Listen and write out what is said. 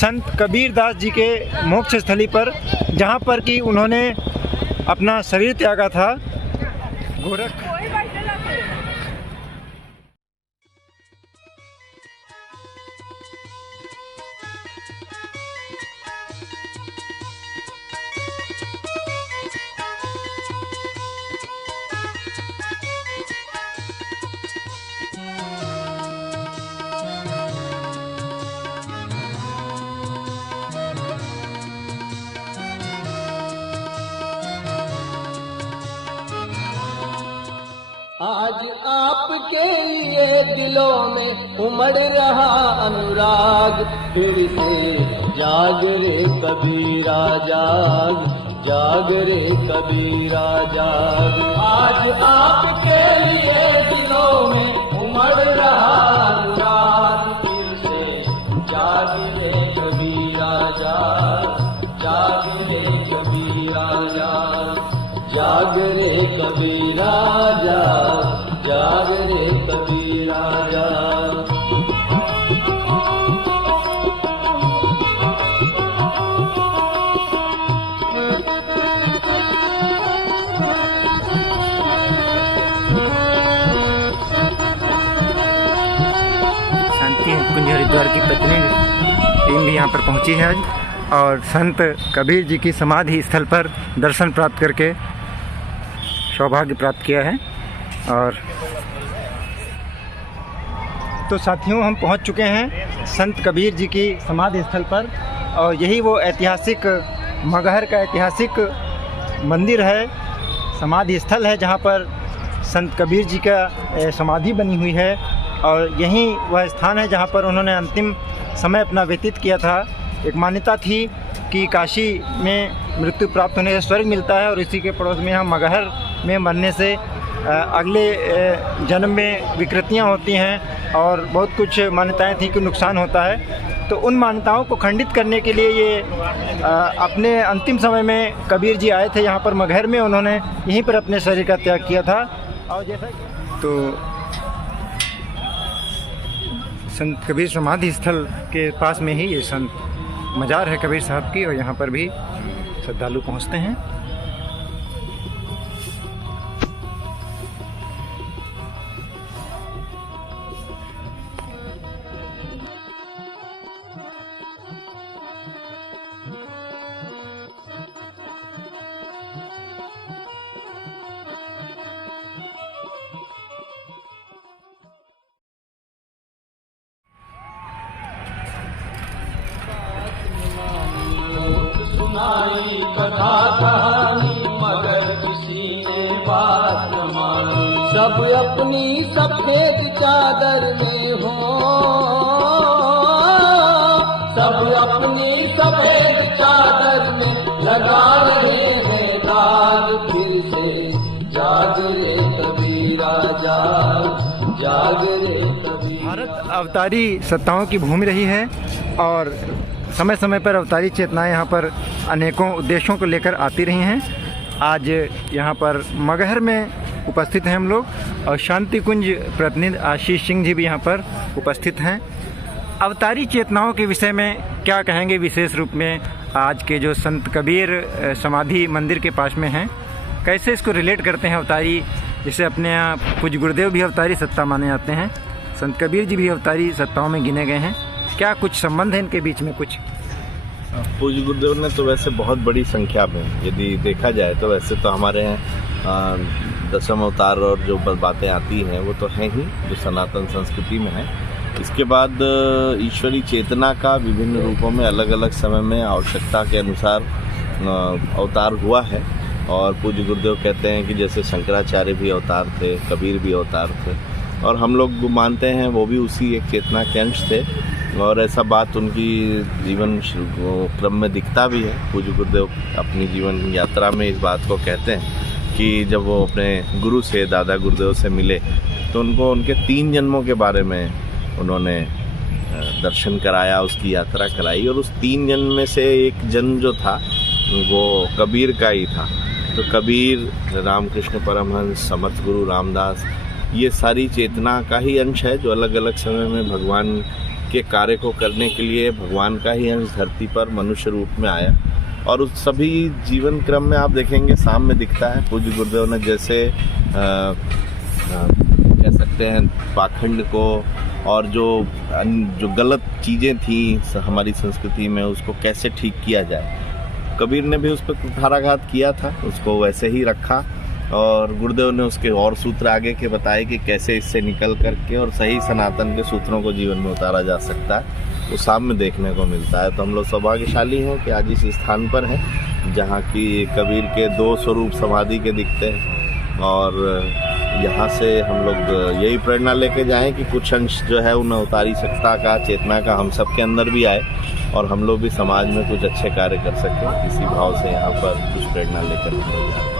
संत कबीर दास जी के मोक्ष स्थली पर, जहाँ पर कि उन्होंने अपना शरीर त्यागा था। गोरख आज आपके लिए दिलों में उमड़ रहा अनुराग, फिर से जाग रे कबीरा जाग, जाग रे कबीरा जाग। आज आपके लिए दिलों में उमड़ रहा अनुराग, फिर से जाग रे कबीरा जाग, जाग रे कबीरा जाग, जाग रे कबीरा जाग, जाग रे कबीरा जाग। शांति कुंज हरिद्वार की प्रतिनिधि टीम भी यहाँ पर पहुँची है आज, और संत कबीर जी की समाधि स्थल पर दर्शन प्राप्त करके सौभाग्य प्राप्त किया है। और तो साथियों, हम पहुंच चुके हैं संत कबीर जी की समाधि स्थल पर, और यही वो ऐतिहासिक मगहर का ऐतिहासिक मंदिर है, समाधि स्थल है, जहां पर संत कबीर जी का समाधि बनी हुई है। और यही वह स्थान है जहां पर उन्होंने अंतिम समय अपना व्यतीत किया था। एक मान्यता थी कि काशी में मृत्यु प्राप्त होने से स्वर्ग मिलता है, और इसी के पड़ोस में हम मगहर में मरने से अगले जन्म में विकृतियाँ होती हैं, और बहुत कुछ मान्यताएं थी कि नुकसान होता है। तो उन मान्यताओं को खंडित करने के लिए ये अपने अंतिम समय में कबीर जी आए थे यहाँ पर मगहर में, उन्होंने यहीं पर अपने शरीर का त्याग किया था। और जैसा तो संत कबीर समाधि स्थल के पास में ही ये संत मजार है कबीर साहब की, और यहाँ पर भी श्रद्धालु पहुँचते हैं। सुनाई कथा कहानी मगर किसी ने बात न मानी, सब अपनी सफेद चादर में हो, सब अपनी सफेद चादर में लगा रहे हैं दाग, फिर से जाग रे कबीरा जाग, जाग रे कबीरा। भारत अवतारी सत्ताओं की भूमि रही है, और समय समय पर अवतारी चेतनाएं यहाँ पर अनेकों उद्देश्यों को लेकर आती रही हैं। आज यहाँ पर मगहर में उपस्थित हैं हम लोग, और शांति कुंज प्रतिनिधि आशीष सिंह जी भी यहाँ पर उपस्थित हैं। अवतारी चेतनाओं के विषय में क्या कहेंगे, विशेष रूप में आज के जो संत कबीर समाधि मंदिर के पास में हैं, कैसे इसको रिलेट करते हैं अवतारी? जैसे अपने यहाँ पूज्य गुरुदेव भी अवतारी सत्ता माने जाते हैं, संत कबीर जी भी अवतारी सत्ताओं में गिने गए हैं, क्या कुछ संबंध है इनके बीच में? कुछ पूज्य गुरुदेव ने तो वैसे बहुत बड़ी संख्या में यदि देखा जाए तो वैसे तो हमारे यहाँ दशम अवतार और जो बातें आती हैं वो तो हैं ही, जो सनातन संस्कृति में है। इसके बाद ईश्वरी चेतना का विभिन्न रूपों में अलग अलग समय में आवश्यकता के अनुसार अवतार हुआ है। और पूज्य गुरुदेव कहते हैं कि जैसे शंकराचार्य भी अवतार थे, कबीर भी अवतार थे, और हम लोग मानते हैं वो भी उसी एक चेतना के अंश थे। और ऐसा बात उनकी जीवन क्रम में दिखता भी है। पूज्य गुरुदेव अपनी जीवन यात्रा में इस बात को कहते हैं कि जब वो अपने गुरु से, दादा गुरुदेव से मिले, तो उनको उनके 3 जन्मों के बारे में उन्होंने दर्शन कराया, उसकी यात्रा कराई। और उस 3 जन्म में से एक जन्म जो था वो कबीर का ही था। तो कबीर, रामकृष्ण परमहंस, समर्थ गुरु रामदास, ये सारी चेतना का ही अंश है जो अलग अलग समय में भगवान के कार्य को करने के लिए भगवान का ही अंश धरती पर मनुष्य रूप में आया। और उस सभी जीवन क्रम में आप देखेंगे शाम में दिखता है पूज्य गुरुदेव ने जैसे कह सकते हैं पाखंड को और जो गलत चीज़ें थी हमारी संस्कृति में उसको कैसे ठीक किया जाए। कबीर ने भी उस पर कुठाराघात किया था, उसको वैसे ही रखा और गुरुदेव ने उसके और सूत्र आगे के बताए कि कैसे इससे निकल करके और सही सनातन के सूत्रों को जीवन में उतारा जा सकता है। वो सामने देखने को मिलता है। तो हम लोग सौभाग्यशाली हैं कि आज इस स्थान पर हैं जहाँ की कबीर के 2 स्वरूप समाधि के दिखते हैं और यहाँ से हम लोग यही प्रेरणा लेके जाएं कि कुछ अंश जो है उन अवतारी सत्ता का चेतना का हम सब के अंदर भी आए और हम लोग भी समाज में कुछ अच्छे कार्य कर सकें। इसी भाव से यहाँ पर कुछ प्रेरणा लेकर हम लोग जा रहे हैं।